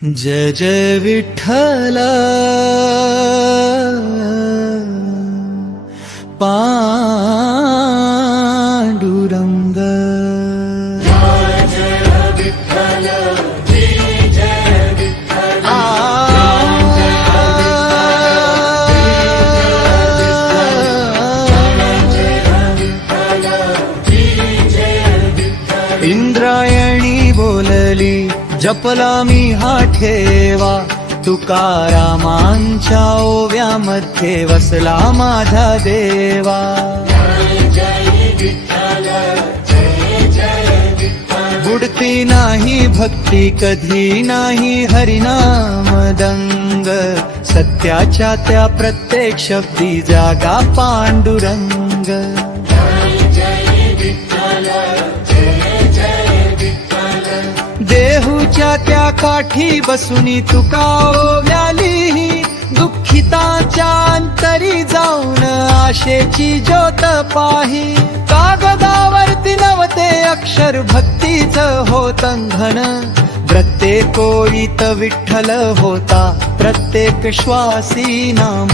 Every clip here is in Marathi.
जय जय विठ्ठल पांडुरंग। जय जय विठ्ठल जय जय विठ्ठल इंद्रायणी बोलली जपला मी हा ठेवा, तुकारामांच्या ओव्यामध्ये वसला माझा देवा। बुडती नाही भक्ती कधी नाही हरिनाम दंग, सत्याच्या त्या प्रत्येक शब्दी जागा पांडुरंग। देहूच्या त्या काठी बसुनी तुका ओव्याली, दुःखिताच्या अंतरी जाऊन आशेची ज्योत पाही। कागदावरती नवते अक्षर भक्तीच होतंघन, प्रत्येक ओळीत विठ्ठल होता प्रत्येक श्वासी नाम।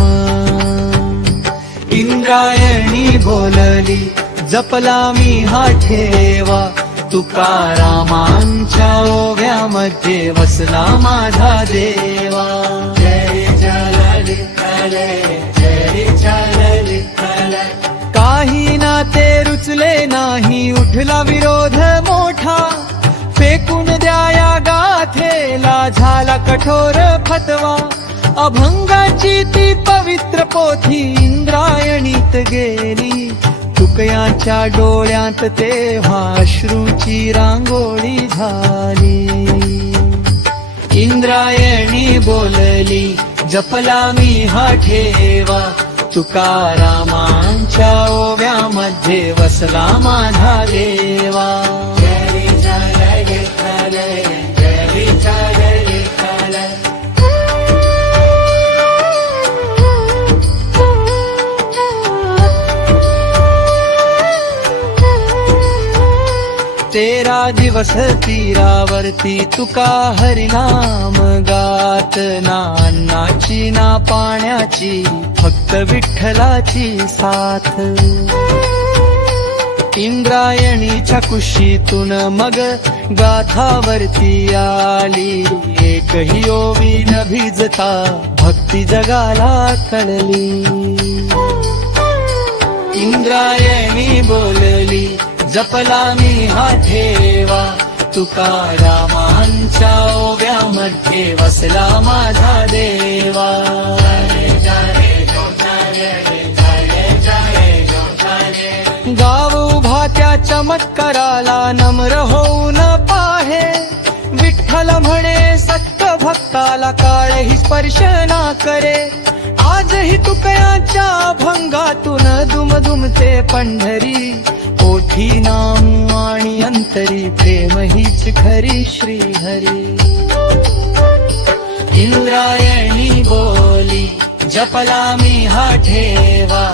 इंद्रायणी बोलली जपला मी हा ठेवा, तुकारामांच्या ओव्यामध्ये वसला माझा देवा। जय जय विठ्ठल जय जय विठ्ठल। काही नाते रुचले नाही उठला विरोध मोठा, फेकून द्या या गाथेला झाला कठोर फतवा। अभंगाची ती पवित्र पोथी इंद्रायणीत गेली, तुकयांच्या डोळ्यात तेव्हा अश्रूची रांगोळी झाली। इंद्रायणी बोलली जपला मी हा ठेवा, तुकारामांच्या ओव्यामध्ये वसला माझा देवा। जय विठ्ठल विठ्ठल जय विठ्ठल विठ्ठल। तेरा दिवस तीरावरती तुका हरिनाम गात, ना अन्नाची ना पाण्याची फक्त विठ्ठलाची साथ। इंद्रायणीच्या कुशीतून मग गाथावरती आली, एकही ओवी न भिजता भक्ती जगाला कळली। इंद्रायणी बोलली जपला मी हा ठेवा, तुकारामांच्या ओव्यामध्ये वसला माझा देवा। गाव उभा त्या चमत्काराला नम्र होऊन पाहे, विठ्ठल म्हणे सत्य भक्ताला काळही स्पर्श ना करे। आजही तुकयांच्या भंगातून दुमदुमते पंढरी, ओठी नाम आणि अंतरी प्रेम हीच खरी श्रीहरी। इंद्रायणी बोली जपला मी हा ठेवा,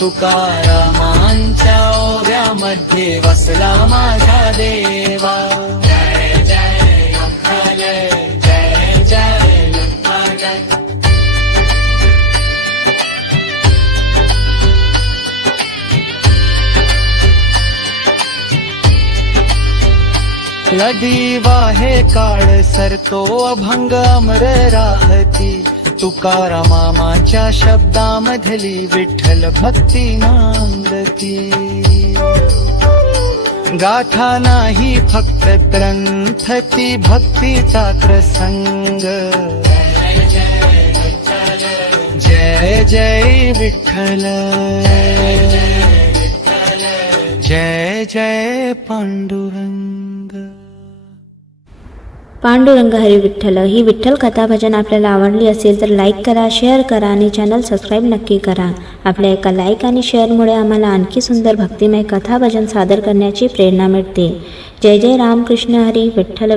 तुकारामांच्या ओव्यामध्ये वसला माझा देवा। जय जय विठ्ठल जय जय विठ्ठल। लढी वाहे काळ सरतो अभंग अमर राहती, तुकारामाच्या शब्दामधली विठ्ठल भक्ती नांदती। गाथा नाही फक्त ग्रंथ ती भक्तीचा प्रसंग। जय जय विठ्ठल जय जय पांडुरंग। पांडुरंग हरी विठ्ठल ही विठ्ठल कथा भजन आपल्याला आवडली असेल तर लाईक करा, शेअर करा आणि चॅनल सबस्क्राईब नक्की करा। आपल्या एका लाईक आणि शेअरमुळे आम्हाला आणखी सुंदर भक्तिमय कथा भजन सादर करण्याची प्रेरणा मिळते। जय जय रामकृष्ण हरी विठ्ठल।